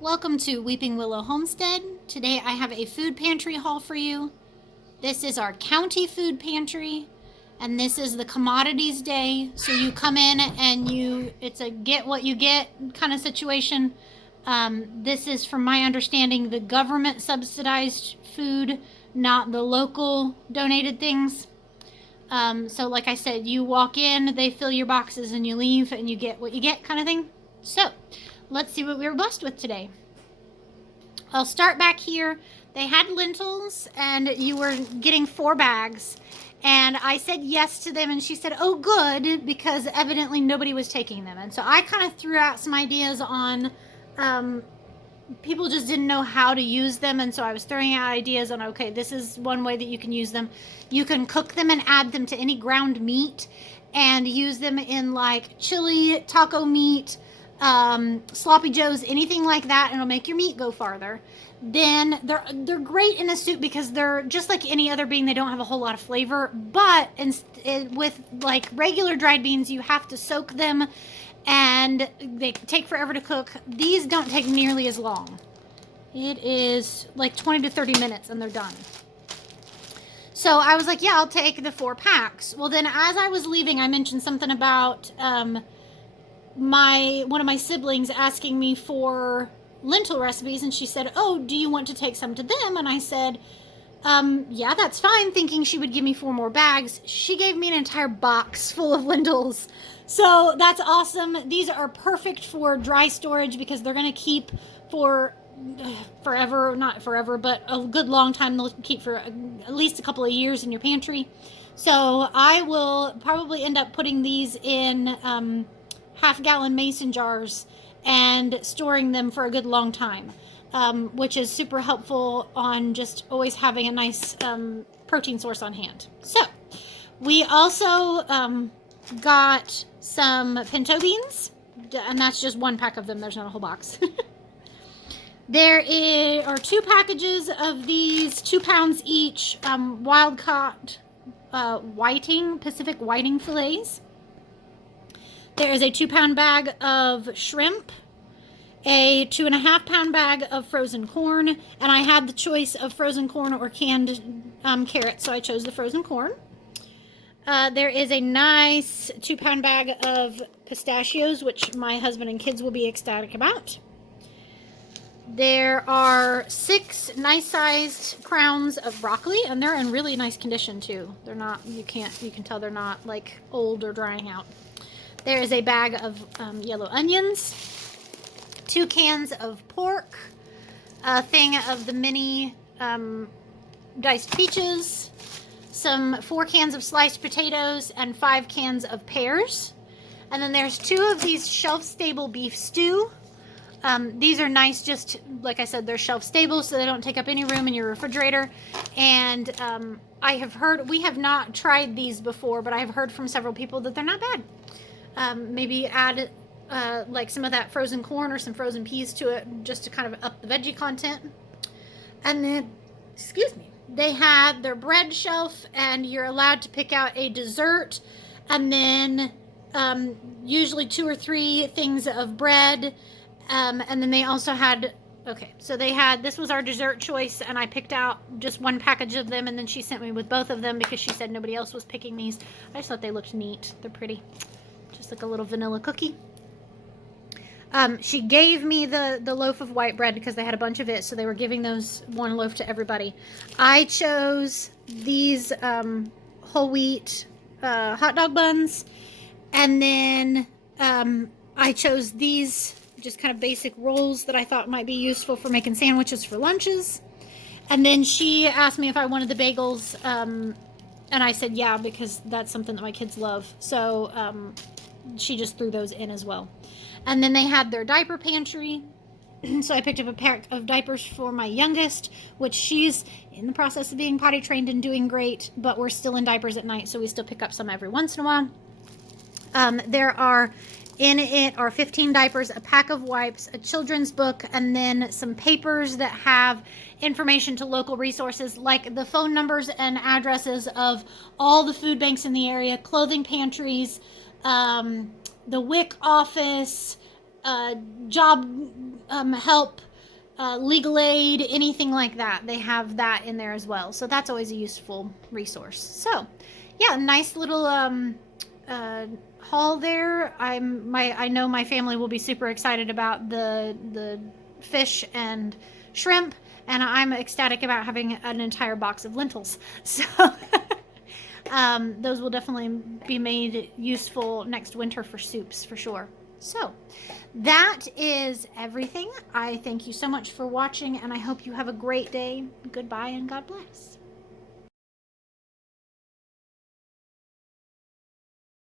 Welcome to Weeping Willow Homestead. Today I have a food pantry haul for you. This is our county food pantry, and this is the commodities day. So you come in and it's a get what you get kind of situation. This is, from my understanding, the government subsidized food, not the local donated things. So like I said, you walk in, they fill your boxes, and you leave, and you get what you get kind of thing. So let's see what we were blessed with today. I'll start back here. They had lentils, and you were getting 4 bags. And I said yes to them, and she said, oh, good, because evidently nobody was taking them. And so I kind of threw out some ideas on people just didn't know how to use them, and so I was throwing out ideas on, okay, this is one way that you can use them. You can cook them and add them to any ground meat and use them in like chili, taco meat, sloppy joes, anything like that, and it'll make your meat go farther. Then they're great in a soup because they're just like any other bean. They don't have a whole lot of flavor, but with like regular dried beans, you have to soak them and they take forever to cook. These don't take nearly as long. It is like 20 to 30 minutes and they're done. So I was like, yeah, I'll take the 4 packs. Well, then as I was leaving, I mentioned something about one of my siblings asking me for lentil recipes, and she said, oh, do you want to take some to them? And I said, yeah, that's fine, thinking she would give me 4 more bags. She gave me an entire box full of lentils. So that's awesome. These are perfect for dry storage because they're going to keep for forever, not forever, but a good long time. They'll keep for at least a couple of years in your pantry. So I will probably end up putting these in half-gallon mason jars and storing them for a good long time, which is super helpful on just always having a nice protein source on hand. So we also got some pinto beans, and that's just 1 pack of them. There's not a whole box. There are 2 packages of these, 2 pounds each, wild caught Pacific whiting fillets. There is a 2-pound bag of shrimp, a 2.5-pound bag of frozen corn, and I had the choice of frozen corn or canned carrots, so I chose the frozen corn. There is a nice 2-pound bag of pistachios, which my husband and kids will be ecstatic about. There are 6 nice-sized crowns of broccoli, and they're in really nice condition too. They're not, you can tell they're not like old or drying out. There is a bag of yellow onions, 2 cans of pork, a thing of the mini diced peaches, some 4 cans of sliced potatoes, and 5 cans of pears. And then there's 2 of these shelf-stable beef stew. These are nice, just like I said, they're shelf-stable, so they don't take up any room in your refrigerator. And I have heard, we have not tried these before, but I have heard from several people that they're not bad. Maybe add like some of that frozen corn or some frozen peas to it just to kind of up the veggie content. And then, excuse me, they had their bread shelf, and you're allowed to pick out a dessert, and then usually 2 or 3 things of bread. And then they also had, okay, so they had, this was our dessert choice, and I picked out just 1 package of them, and then she sent me with both of them because she said nobody else was picking these. I just thought they looked neat. They're pretty. Just like a little vanilla cookie. She gave me the loaf of white bread because they had a bunch of it, so they were giving those 1 loaf to everybody. I chose these whole wheat hot dog buns, and then I chose these just kind of basic rolls that I thought might be useful for making sandwiches for lunches. And then she asked me if I wanted the bagels, and I said yeah, because that's something that my kids love. So she just threw those in as well. And then they had their diaper pantry. So I picked up a pack of diapers for my youngest, which she's in the process of being potty trained and doing great, but we're still in diapers at night, so we still pick up some every once in a while. There are in it are 15 diapers, a pack of wipes, a children's book, and then some papers that have information to local resources, like the phone numbers and addresses of all the food banks in the area, clothing pantries, the WIC office, job help, legal aid, anything like that. They have that in there as well. So that's always a useful resource. So, yeah, nice little haul there. I know my family will be super excited about the fish and shrimp, and I'm ecstatic about having an entire box of lentils. So those will definitely be made useful next winter for soups for sure. So that is everything. I thank you so much for watching, and I hope you have a great day. Goodbye and God bless.